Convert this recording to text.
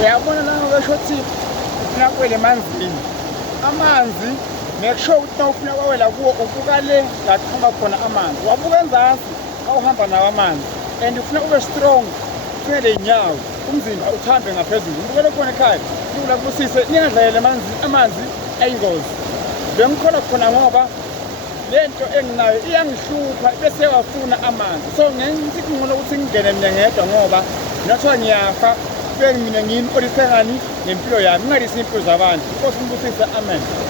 uyabona nangokusho ukuthi ufuna kuwele emanzini. Amanzi make sure ukuthi nawufuna kwawela kuwo ubuka le la kuhamba khona amanzi. Wabuka enzansi awuhamba nawo amanzi. And ufuna ube strong, ufune ley'nyawo, umzimba uthambe ngaphezulu. Ubukele khona ekhaya, ufuna kubusise ningadlalele amanzi ayingozi. Bengikholwa khona ngoba lento enginayo iyangihlupha bese wafuna amanzi. So ngengithi ngcono ukuthi ngingene mina ngedwa ngoba ngathiwa ngiyafa bengimina ngini kodwa ngani nempilo yami ngalisi impilo zabantu. Inkosi ngibusise, amen.